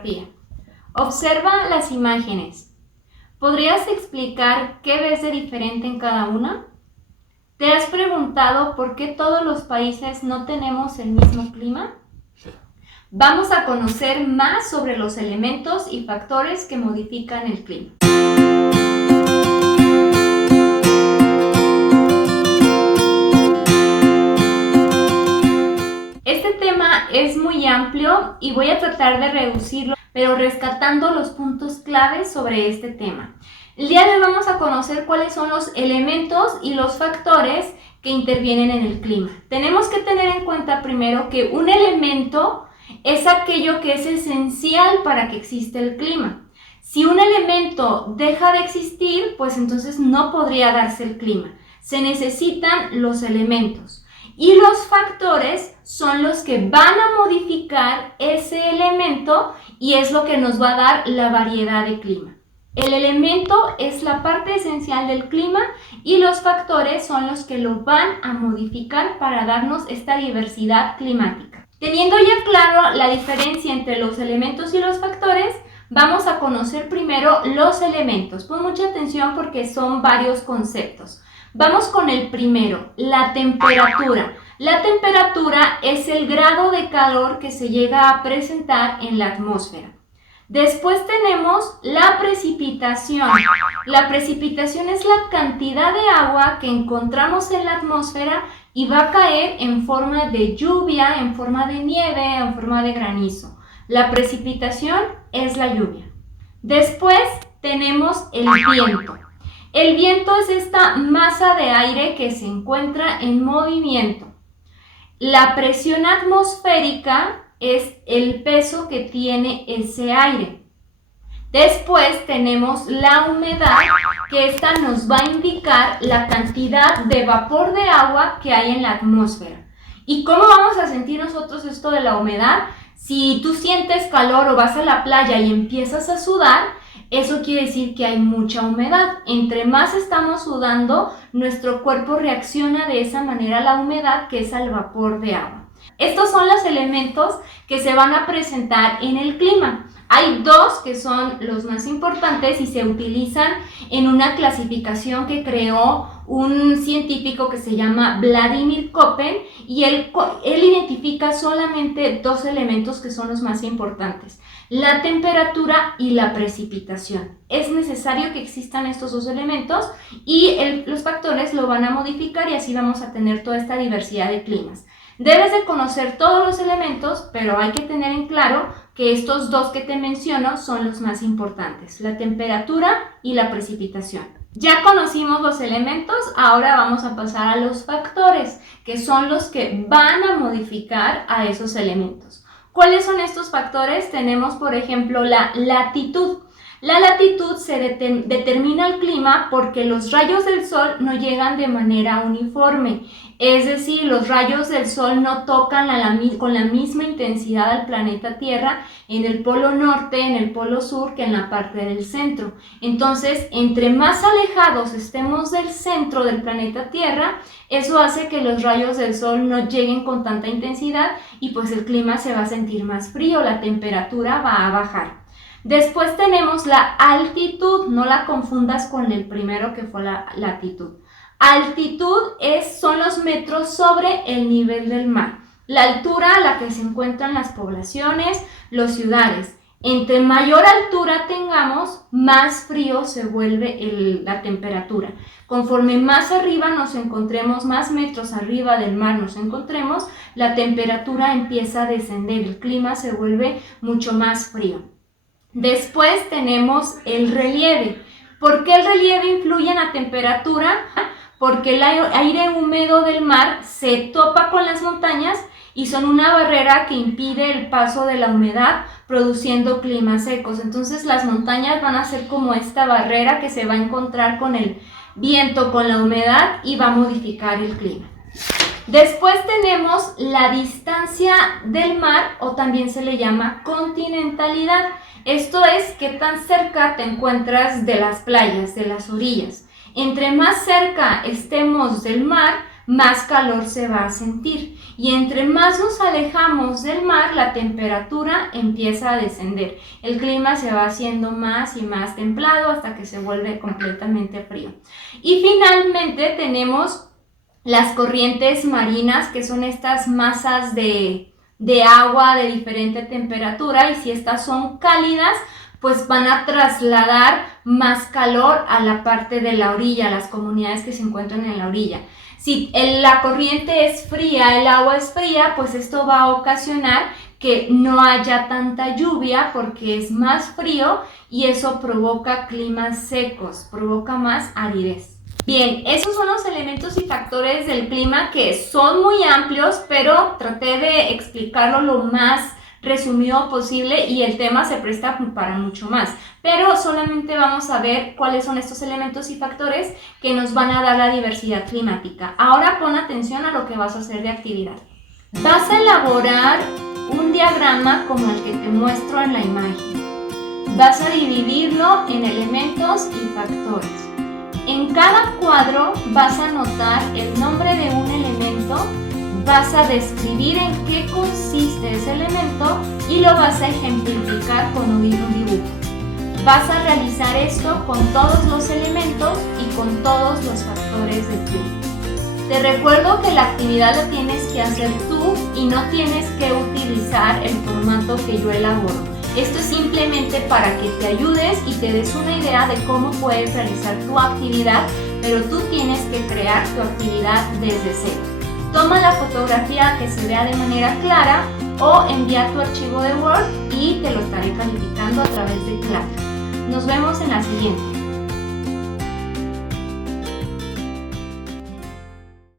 geografía. Observa las imágenes. ¿Podrías explicar qué ves de diferente en cada una? ¿Te has preguntado por qué todos los países no tenemos el mismo clima? Vamos a conocer más sobre los elementos y factores que modifican el clima. Este tema es muy amplio y voy a tratar de reducirlo, pero rescatando los puntos claves sobre este tema. El día de hoy vamos a conocer cuáles son los elementos y los factores que intervienen en el clima. Tenemos que tener en cuenta primero que un elemento es aquello que es esencial para que exista el clima. Si un elemento deja de existir, pues entonces no podría darse el clima. Se necesitan los elementos. Y los factores son los que van a modificar ese elemento y es lo que nos va a dar la variedad de clima. El elemento es la parte esencial del clima y los factores son los que lo van a modificar para darnos esta diversidad climática. Teniendo ya claro la diferencia entre los elementos y los factores, vamos a conocer primero los elementos. Pon mucha atención porque son varios conceptos. Vamos con el primero, la temperatura. La temperatura es el grado de calor que se llega a presentar en la atmósfera. Después tenemos la precipitación. La precipitación es la cantidad de agua que encontramos en la atmósfera y va a caer en forma de lluvia, en forma de nieve, en forma de granizo. La precipitación es la lluvia. Después tenemos el viento. El viento es esta masa de aire que se encuentra en movimiento. La presión atmosférica es el peso que tiene ese aire. Después tenemos la humedad, que esta nos va a indicar la cantidad de vapor de agua que hay en la atmósfera. ¿Y cómo vamos a sentir nosotros esto de la humedad? Si tú sientes calor o vas a la playa y empiezas a sudar, eso quiere decir que hay mucha humedad. Entre más estamos sudando, nuestro cuerpo reacciona de esa manera a la humedad, que es al vapor de agua. Estos son los elementos que se van a presentar en el clima. Hay dos que son los más importantes y se utilizan en una clasificación que creó un científico que se llama Vladimir Köppen y él identifica solamente dos elementos que son los más importantes: la temperatura y la precipitación. Es necesario que existan estos dos elementos y los factores lo van a modificar y así vamos a tener toda esta diversidad de climas. Debes de conocer todos los elementos, pero hay que tener en claro que estos dos que te menciono son los más importantes: la temperatura y la precipitación. Ya conocimos los elementos, ahora vamos a pasar a los factores, que son los que van a modificar a esos elementos. ¿Cuáles son estos factores? Tenemos, por ejemplo, la latitud. La latitud se determina el clima porque los rayos del sol no llegan de manera uniforme. Es decir, los rayos del sol no tocan con la misma intensidad al planeta Tierra en el polo norte, en el polo sur, que en la parte del centro. Entonces, entre más alejados estemos del centro del planeta Tierra, eso hace que los rayos del sol no lleguen con tanta intensidad y pues el clima se va a sentir más frío, la temperatura va a bajar. Después tenemos la altitud, no la confundas con el primero que fue la latitud. Altitud son los metros sobre el nivel del mar. La altura a la que se encuentran las poblaciones, las ciudades. Entre mayor altura tengamos, más frío se vuelve la temperatura. Conforme más arriba nos encontremos, más metros arriba del mar nos encontremos, la temperatura empieza a descender, el clima se vuelve mucho más frío. Después tenemos el relieve. ¿Por qué el relieve influye en la temperatura? Porque el aire húmedo del mar se topa con las montañas y son una barrera que impide el paso de la humedad, produciendo climas secos. Entonces las montañas van a ser como esta barrera que se va a encontrar con el viento, con la humedad y va a modificar el clima. Después tenemos la distancia del mar, o también se le llama continentalidad. Esto es qué tan cerca te encuentras de las playas, de las orillas. Entre más cerca estemos del mar, más calor se va a sentir. Y entre más nos alejamos del mar, la temperatura empieza a descender. El clima se va haciendo más y más templado hasta que se vuelve completamente frío. Y finalmente tenemos las corrientes marinas, que son estas masas de agua de diferente temperatura, y si estas son cálidas, pues van a trasladar más calor a la parte de la orilla, a las comunidades que se encuentran en la orilla. Si la corriente es fría, el agua es fría, pues esto va a ocasionar que no haya tanta lluvia porque es más frío y eso provoca climas secos, provoca más aridez. Bien, esos son los elementos y factores del clima que son muy amplios, pero traté de explicarlo lo más resumido posible y el tema se presta para mucho más. Pero solamente vamos a ver cuáles son estos elementos y factores que nos van a dar la diversidad climática. Ahora pon atención a lo que vas a hacer de actividad. Vas a elaborar un diagrama como el que te muestro en la imagen. Vas a dividirlo en elementos y factores. En cada cuadro vas a anotar el nombre de un elemento, vas a describir en qué consiste ese elemento y lo vas a ejemplificar con un dibujo. Vas a realizar esto con todos los elementos y con todos los factores del clima. Te recuerdo que la actividad la tienes que hacer tú y no tienes que utilizar el formato que yo elaboro. Esto es simplemente para que te ayudes y te des una idea de cómo puedes realizar tu actividad, pero tú tienes que crear tu actividad desde cero. Toma la fotografía que se vea de manera clara o envía tu archivo de Word y te lo estaré calificando a través de Classroom. Nos vemos en la siguiente.